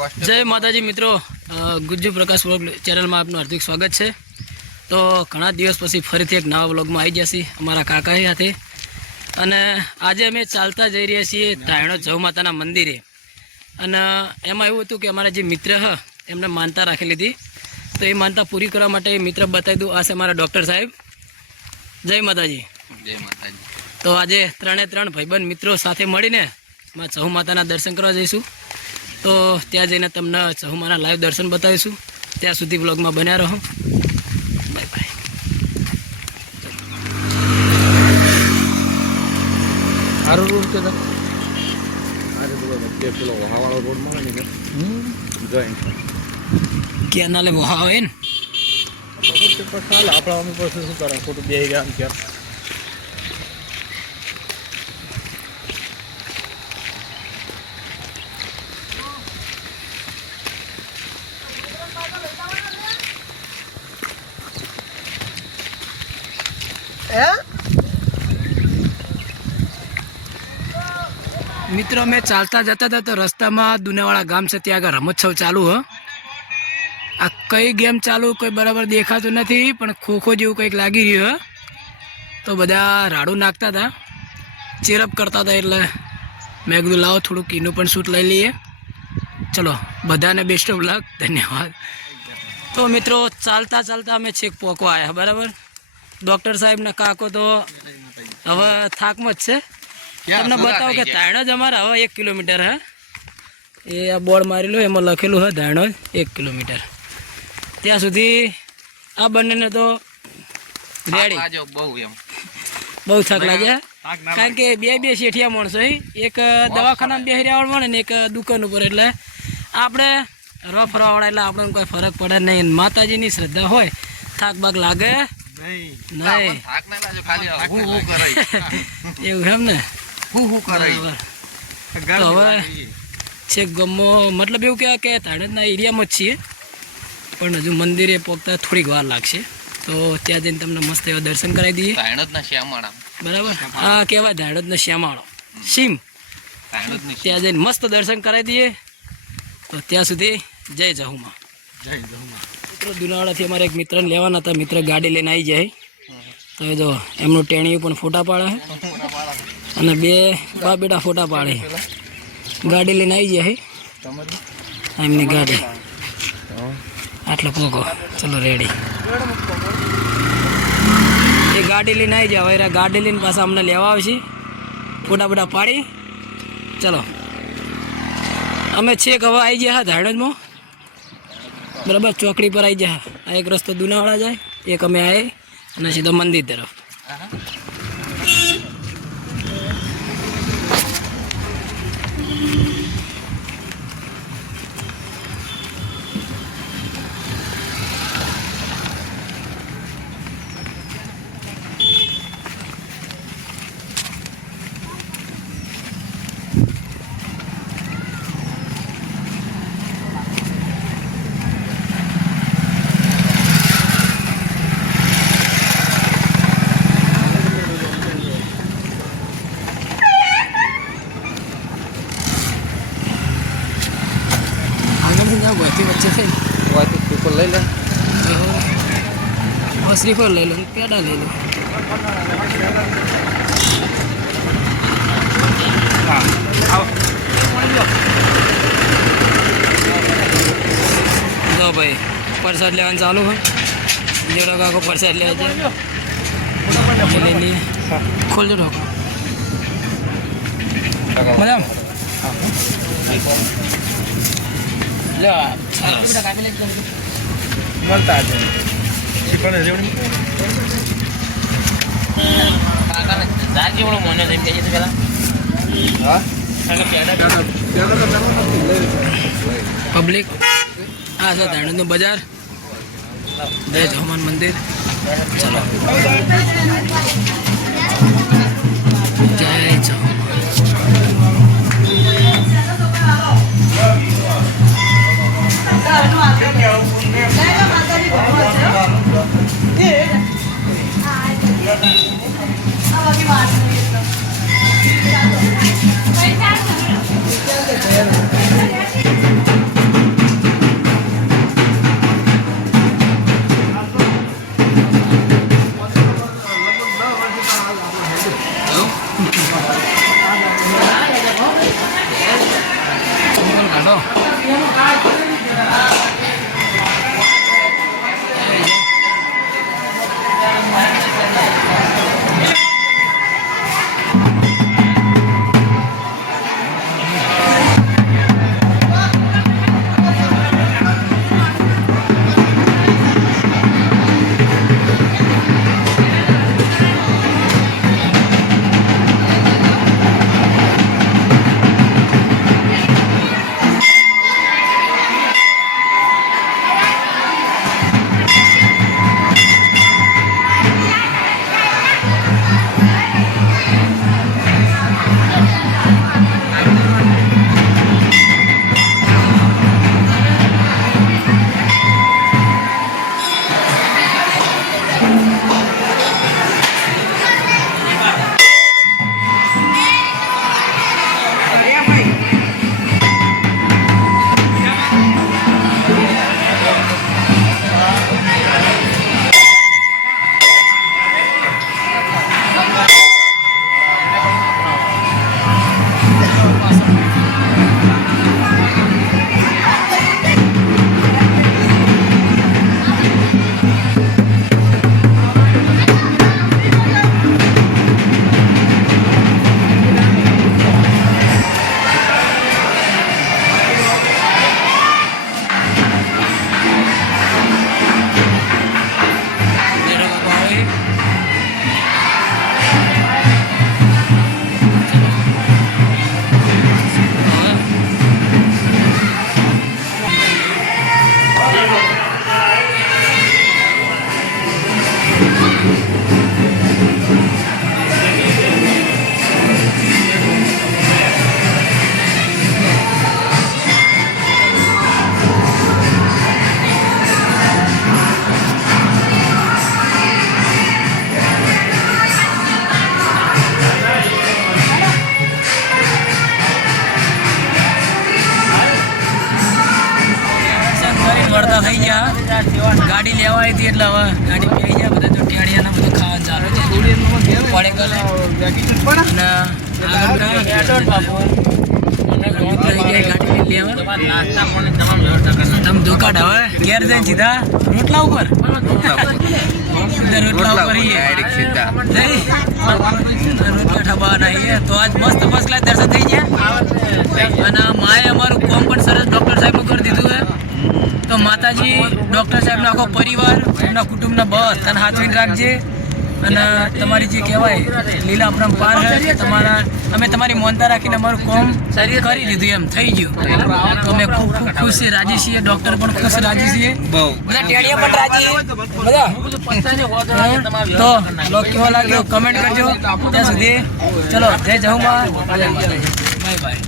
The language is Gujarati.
જય માતાજી મિત્રો ગુજ્જુ પ્રકાશ વ્લોગ ચેનલમાં આપનું હાર્દિક સ્વાગત છે. તો ઘણા દિવસ પછી ફરીથી એક નવા વ્લોગમાં આવી જશે અમારા કાકા સાથે અને આજે અમે ચાલતા જઈ રહ્યા છીએ ધાયણો જવ માતાના મંદિરે. અને એમાં એવું હતું કે અમારા જે મિત્ર હ એમને માનતા રાખેલી હતી તો એ માનતા પૂરી કરવા માટે મિત્ર બતાવી દઉં આ છે મારા ડૉક્ટર સાહેબ. જય માતાજી. જય માતાજી. તો આજે ત્રણે ત્રણ ભાઈબંધ મિત્રો સાથે મળીને માં જવ માતાના દર્શન કરવા જઈશું. તો ત્યાં જઈને તમને હું મારા લાઈવ દર્શન બતાવીશું. ત્યાં સુધી બ્લોગમાં બન્યા રહો. બાય બાય સારો રોડ છે પેલો વહાવાળો રોડ મળે ને જોઈન્ટ કેનાલે વહાવે ને? આપણા અમે પાસે શું કરે? ખોટું બે ગયા ક્યાં મિત્રો મેં ચાલતા જતા હતા તો રસ્તામાં દુનિયાવાળા ગામ છે ત્યાં આગળ રમોત્સવ ચાલુ, હ. આ કઈ ગેમ ચાલુ કોઈ બરાબર દેખાતું નથી, પણ ખોખો જેવું કંઈક લાગી રહ્યું, હ. તો બધા રાડું નાખતા હતા ચેરઅપ કરતા હતા એટલે મેં કીધું, લાવો થોડુંક એનું પણ શૂટ લઈ લઈએ. ચલો, બધાને બેસ્ટ ઓફ લક ધન્યવાદ. તો મિત્રો, ચાલતા ચાલતા અમે છેક પોકવા આવ્યા બરાબર? ડૉક્ટર સાહેબના કાકો તો હવે થાકમાં જ છે. તમને બતાવો કે ધાયણો જ અમારે હવે એક કિલોમીટર હે. એ આ બોર્ડ મારેલું એમાં લખેલું હે ધાણો એક કિલોમીટર. ત્યાં સુધી આ બંનેને તો રેડી. બહુ એમ. બહુ થાક લાગ્યા. કારણ કે બે બે શેઠિયા માણસો. એક દવાખાનામાં બેસી રહ્યા મળે ને એક દુકાન ઉપર. એટલે આપણે રફ ફરવાવાળા એટલે આપણને કોઈ ફરક પડે નહીં. માતાજીની શ્રદ્ધા હોય થાક બાક લાગે. નહીં. થાક ના લાજો ખાલી હું હું કરાય. એવું એમ ને? હું હું કરાય. હવે છે ગમો મતલબ એવું કહેવાય કે ધાણેજના એરિયામાં જ છીએ. પણ હજુ મંદિરે પહોંચતા થોડીક વાર લાગશે. તો ત્યાં જઈને તમને મસ્ત એવા દર્શન કરાવી દઈએ. શ્યામાળા. બરાબર? હા કહેવાય ધાડદના શ્યામાળો. સીમ ત્યાં જઈને મસ્ત દર્શન કરાવી દઈએ. તો ત્યાં સુધી જય જહુમા. જય જહુમાં. મિત્રો દુનાવાડાથી અમારે એક મિત્રને લેવાના હતા. મિત્ર ગાડી લઈને આવી જાય. તો એ જો, એમનું ટેણીયું પણ ફોટા પાડે અને બે બા બેટા ફોટા પાડે ગાડી લઈને આવી જાય એમની ગાડી. આટલો પોકો. ચલો રેડી એ ગાડી લઈને આવી જાય. હવે ગાડી લઈને પાછા અમને લેવા આવશે. ફોટા બોટા પાડી. ચલો. અમે છેક હવે આવી ગયા ધાણજમાં બરાબર, ચોકડી પર આવી જાય આ એક રસ્તો દુનાવાળા જાય, એક અમે આવે અને સીધો મંદિર તરફ. જાઓ ભરતી વચ્ચે થઈ વાત પીપલ લઈ લે. હવે શ્રીફળ લઈ લો ને પેડા લઈ લો. જો ભાઈ પરસાદ લેવાનું ચાલુ હોય. જોડો કાકો પરસાદ લેવા જાય ખોલજો ઢોકો સરસ મળતા પબ્લિક આ છે ધાણંદનું બજાર. જય હનુમાન મંદિર. ચલો. જય હનુમાન. દર્શન ગાડી લેવા આવી હતી એટલે હવે ગાડી પી ગયા બધા તો ટેડિયાના બધું ખાવાનું ચાલુ છે. પડે ગલે અને આગળ મિત્ર આવી ગયા ગાડી લઈને લેવા તમારે નાસ્તા પાણી તમામ વ્યવસ્થા કરવાની. તમે દુકાન હવે ઘેર જઈને સીધા? રોટલા ઉપર? રોટલા ઉપર રોટલા ઠબાવાના તો આજ મસ્ત ફર્સ્ટ ક્લાસ દર્શન થઈ ગયા અને માએ અમારું કોમ પણ સરસ ડૉક્ટર સાહેબ કરી દીધું હે તો માતાજી ડૉક્ટર સાહેબનો આખો પરિવાર એમના કુટુંબના બસ તને હાથવીને રાખજે. અને તમારી જે કહેવાય લીલા અપરમ પાર હે તમારા અમે તમારી મોનતા રાખીને અમારું કોમ કરી દીધું એમ થઈ ગયું. તો અમે ખૂબ ખૂબ ખુશ છીએ રાજી છીએ ડૉક્ટર પણ ખુશ રાજી છીએ. બધા ટેડિયા પણ રાજી બધા? તો લોક. કેવો લાગ્યો? કમેન્ટ કરજો. ત્યાં સુધી ચલો જય જહુમાં. Bye bye